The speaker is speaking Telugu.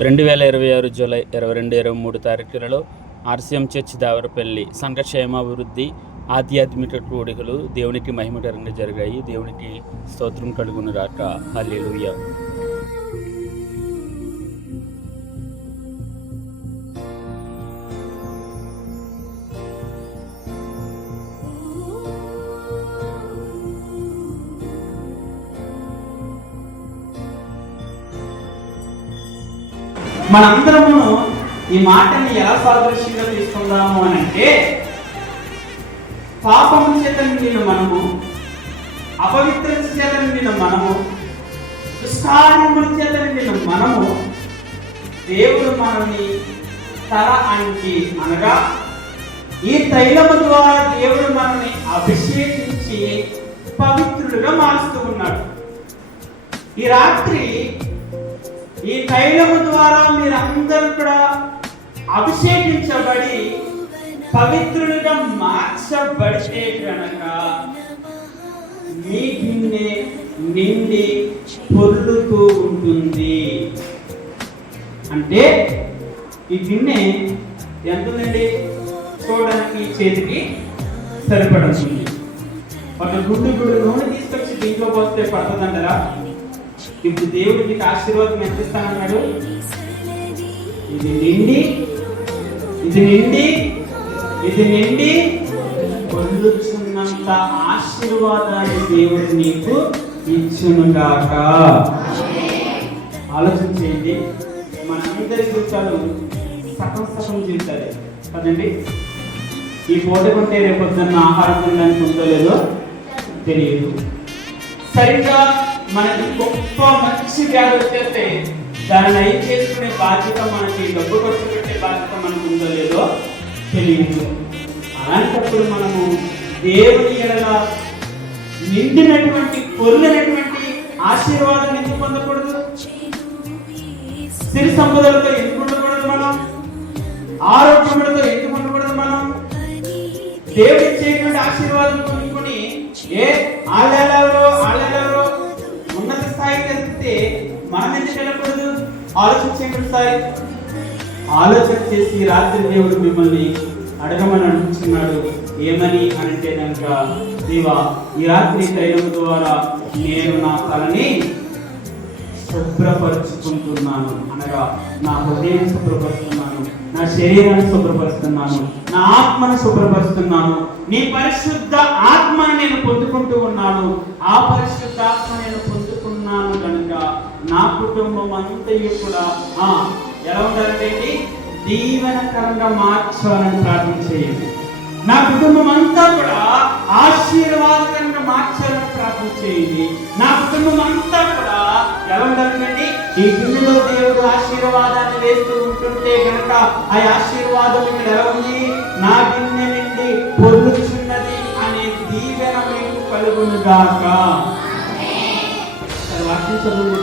2026 జూలై 22-23 తారీఖులలో ఆర్సీఎం చర్చ్ దేవరపల్లి సంఘ క్షేమాభివృద్ధి ఆధ్యాత్మిక కూడికలు దేవునికి మహిమకరంగా జరిగాయి. దేవునికి స్తోత్రం కలుగును గాక. హల్లెలూయా. మనందరము ఈ మాటని ఎలా సాదృశ్యంగా తీసుకుందాము అని అంటే, పాపము చేత నిండిన మనము, అపవిత్రత చేత నిండిన మనము, దుష్కార్యముల చేత నిండిన మనము, దేవుడు మనల్ని తల అంకి అనగా ఈ తైలము ద్వారా దేవుడు మనల్ని అభిషేకించి పవిత్రులుగా మారుస్తూ ఉన్నాడు. ఈ రాత్రి ఈ తైలము ద్వారా మీరందరూ కూడా అభిషేకించబడి పవిత్రులుగా మార్చబడితే కనుక మీ గిన్నె నిండి పొర్లుతూ ఉంటుంది. అంటే ఈ గిన్నె ఎంత ఉందండి? చూడడానికి చేతికి సరిపడుతుంది. ఒక గుడ్డు నూనె తీసుకొచ్చి దీంట్లో పోస్తే పడుతుందంటారా? ఇప్పుడు దేవుడు నీకు ఆశీర్వాదం ఎంత ఇస్తానన్నాడు? ఇది నిండి పొందుతున్నంత ఆశీర్వాదాన్ని దేవుడు నీకు ఇచ్చునుగాక. ఆలోచన చేయండి. మనందరి జీవితాలు సగం జీవితాలే కదండి. ఈ పూట కొంటే రేపు పొద్దున్న ఆహారం తినడానికి ఉందో లేదో తెలియదు. సరిగ్గా మనకి గొప్ప మంచి వ్యాధి వచ్చేస్తే దాన్ని నయం చేసుకునే బాధ్యత, మనకి డబ్బు ఖర్చు పెట్టే బాధ్యత మనకు ఉందో లేదో తెలియదు. అలాంటప్పుడు మనము దేవుని ఎడల నిండినటువంటి పొందినటువంటి ఆశీర్వాదం ఎందుకు పొందకూడదు? సిరి సంపదలతో ఎందుకు ఉండకూడదు? మనం ఆరోగ్యములతో ఎందుకు ఉండకూడదు? మనం దేవుడు ఇచ్చేటువంటి ఆశీర్వాదం పొందుకొని ఆళ్ళెవరో ఉన్నత స్థాయికి వెళ్తే మనం ఎందుకు వెళ్ళకూడదు? ఆలోచన చేసి రాత్రి దేవుడు మిమ్మల్ని అడగమని అడుగుతున్నాడు. ఏమని అంటే కనుక, దేవా, ఈ రాత్రి తైలము ద్వారా నేను నా తలని శుభ్రపరుచుకుంటున్నాను అనగా నా హృదయం శుభ్రపరుస్తున్నాను, నా శరీరాన్ని శుభ్రపరుస్తున్నాను, నా ఆత్మను శుభ్రపరుస్తున్నాను. నీ పరిశుద్ధ ఆత్మని నేను పొందుకుంటూ ఉన్నాను. ఆ పరిశుద్ధ ఆత్మ నేను పొందుకున్నాను కనుక నా కుటుంబం అంతయు కూడా ఎలా ఉండాలంటే దీవెనకరంగా మార్చాలని ప్రార్థించేయండి. నా కుటుంబం అంతా కూడా ఆశీర్వాదకరంగా మార్చాలని ప్రార్థించేయండి. నా కుటుంబం అంతా కూడా ఎలా ఉండాలంటే ఈ గిన్నెలో దేవుడు ఆశీర్వాదాన్ని వేస్తూ ఉంటుంటే కనుక ఆ ఆశీర్వాదం ఇక్కడ ఎలా ఉంది? నా గిన్నె నుండి పొర్లుచున్నది అనే దీవెన మీకు కలుగునుగాక. వాక్యం చదువు.